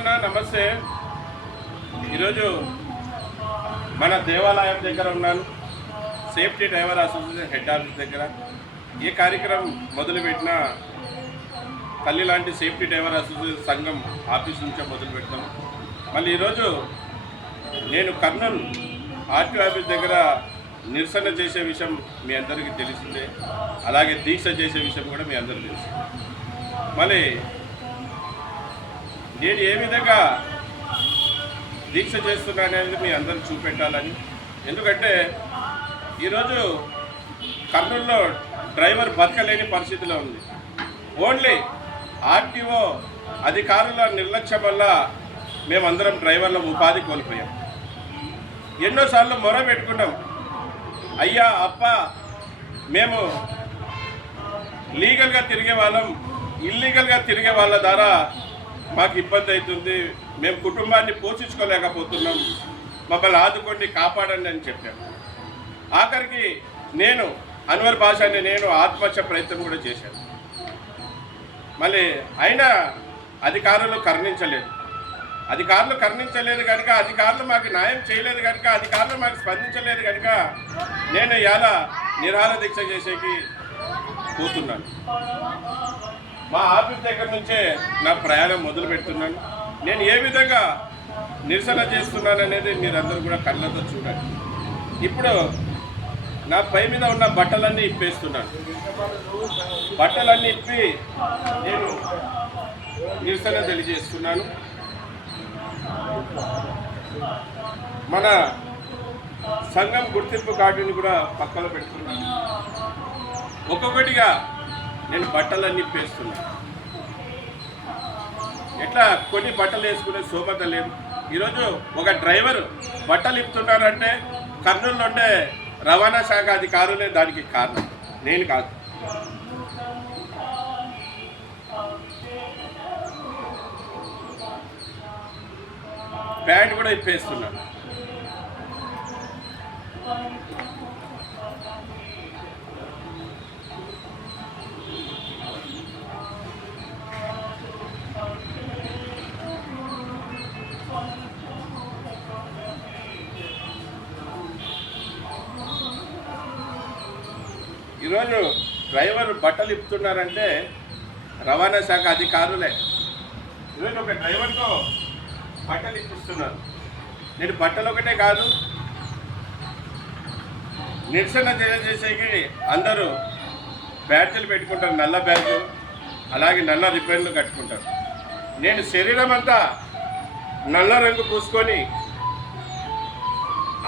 అన్న నమస్తే. ఈరోజు మన దేవాలయం దగ్గర ఉన్నాను, safety driver association head office దగ్గర. ఈ కార్యక్రమం మొదలుపెట్టిన తల్లి లాంటి సేఫ్టీ డ్రైవర్ అసోసియేషన్ సంఘం ఆఫీస్ నుంచే మొదలు పెడతాం. మళ్ళీ ఈరోజు నేను కర్నూలు ఆర్టీఓ ఆఫీస్ దగ్గర నిరసన చేసే విషయం మీ అందరికీ తెలిసిందే, అలాగే దీక్ష చేసే విషయం కూడా మీ అందరికీ తెలుసు. మళ్ళీ నేను ఏ విధంగా దీక్ష చేస్తున్నాననేది మీ అందరికి చూపెట్టాలని. ఎందుకంటే ఈరోజు కర్నూలులో డ్రైవర్ బతకలేని పరిస్థితిలో ఉంది. ఓన్లీ ఆర్టీఓ అధికారుల నిర్లక్ష్యం వల్ల మేమందరం డ్రైవర్ల ఉపాధి కోల్పోయాం. ఎన్నోసార్లు మొర పెట్టుకున్నాం, అయ్యా అప్ప మేము లీగల్గా తిరిగే వాళ్ళం, ఇల్లీగల్గా తిరిగే వాళ్ళ ద్వారా మాకు ఇబ్బంది అవుతుంది, మేము కుటుంబాన్ని పోషించుకోలేకపోతున్నాం, మమ్మల్ని ఆదుకోండి, కాపాడండి అని చెప్పాను. ఆఖరికి నేను అన్వర్ భాషని నేను ఆత్మహత్య ప్రయత్నం కూడా చేశాను. మళ్ళీ అయినా అధికారులు కరుణించలేదు కనుక, అధికారులు మాకు న్యాయం చేయలేదు కనుక, అధికారులు మాకు స్పందించలేదు కనుక నేను ఇలా నిరాహార దీక్ష చేసేకి పోతున్నాను. మా ఆఫీస్ దగ్గర నుంచే నా ప్రయాణం మొదలు పెడుతున్నాను. నేను ఏ విధంగా నిరసన చేస్తున్నాను అనేది మీరందరూ కూడా కళ్ళతో చూడండి. ఇప్పుడు నా పై మీద ఉన్న బట్టలన్నీ ఇప్పేస్తున్నాను. బట్టలన్నీ ఇప్పి నేను నిరసన తెలియజేస్తున్నాను. మన సంఘం గుర్తింపు కార్డుని కూడా పక్కన పెడుతున్నాను. ఒక్కొక్కటిగా నేను బట్టలన్నీ ఇప్పేస్తున్నాను. ఎట్లా కొన్ని బట్టలు వేసుకునే శోభత లేదు. ఈరోజు ఒక డ్రైవర్ బట్టలు ఇప్పుతున్నారంటే కర్నూలులో ఉండే రవాణా శాఖ అధికారులే దానికి కారణం, నేను కాదు. ప్యాంట్ కూడా ఇప్పేస్తున్నాను. ఈరోజు డ్రైవర్ బట్టలు ఇప్పుతున్నారంటే రవాణా శాఖ అధికారులే. ఈరోజు ఒక డ్రైవర్తో బట్టలు ఇప్పిస్తున్నాను. నేను బట్టలు ఒకటే కాదు, నిరసన తెలియజేసేకి అందరూ బ్యాడ్జీలు పెట్టుకుంటారు, నల్ల బ్యాడ్జీలు, అలాగే నల్ల రిబ్బన్లు కట్టుకుంటారు. నేను శరీరం అంతా నల్ల రంగు పూసుకొని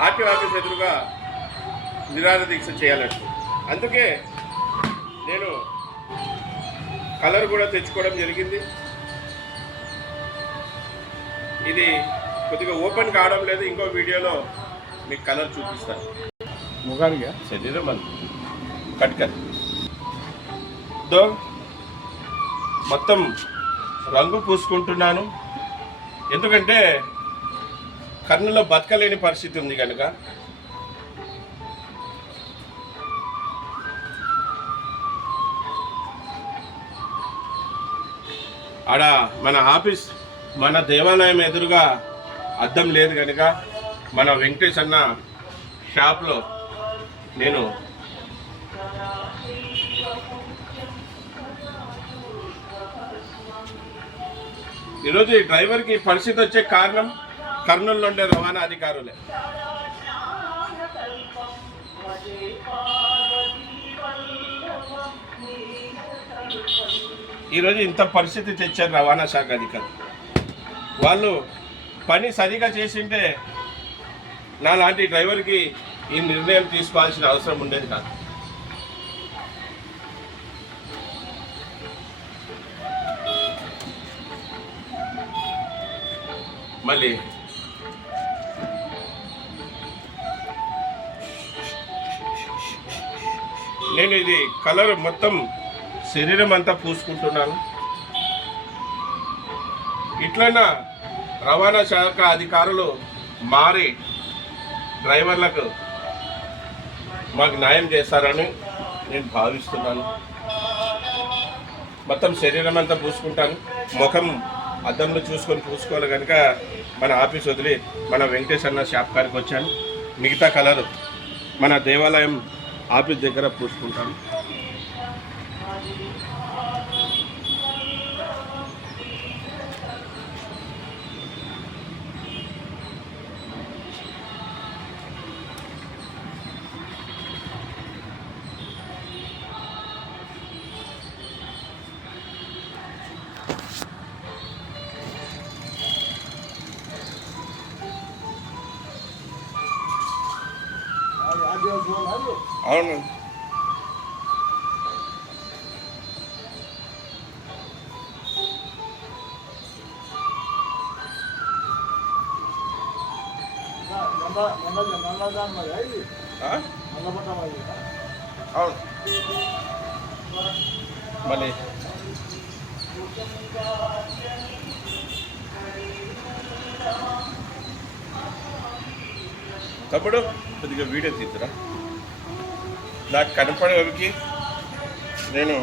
ఆర్టీఓ ఆఫీస్ ఎదురుగా నిరాహార దీక్ష చేయాలంటూ, అందుకే నేను కలర్ కూడా తెచ్చుకోవడం జరిగింది. ఇది కొద్దిగా ఓపెన్ కావడం లేదు, ఇంకో వీడియోలో మీకు కలర్ చూపిస్తాను. ముఖానిగా శరీరం అది కట్కర్ తో మొత్తం రంగు పూసుకుంటున్నాను. ఎందుకంటే కర్నూలులో బతకలేని పరిస్థితి ఉంది కనుక. ఆడ మన ఆఫీస్, మన దేవాలయం ఎదురుగా అద్దం లేదు కనుక మన వెంకటేష్ అన్న షాప్లో నేను ఈరోజు ఈ డ్రైవర్కి పరిస్థితి వచ్చే కారణం కర్నూలులో ఉండే రవాణా అధికారులే. ఈరోజు ఇంత పరిస్థితి తెచ్చారు రవాణా శాఖ అధికారులు. వాళ్ళు పని సరిగా చేసింటే నా లాంటి డ్రైవర్కి ఈ నిర్ణయం తీసుకోవాల్సిన అవసరం ఉండేది కాదు. మళ్ళీ నేను ఇది కలర్ మొత్తం శరీరం అంతా పూసుకుంటున్నాను. ఇట్లైనా రవాణా శాఖ అధికారులు మారి డ్రైవర్లకు మాకు న్యాయం చేస్తారని నేను భావిస్తున్నాను. మొత్తం శరీరం అంతా పూసుకుంటాను, ముఖం అద్దంలో చూసుకోవాలి కనుక మన ఆఫీస్ వదిలి మన వెంకటేష్ అన్న షాప్ కాడికి వచ్చాను. మిగతా కలర్ మన దేవాలయం ఆఫీస్ దగ్గర పూసుకుంటాను. అవును అవును మళ్ళీ తమ్ముడు కొద్దిగా వీడియో తీద్దురా, నాకు కనపడేవారికి నేను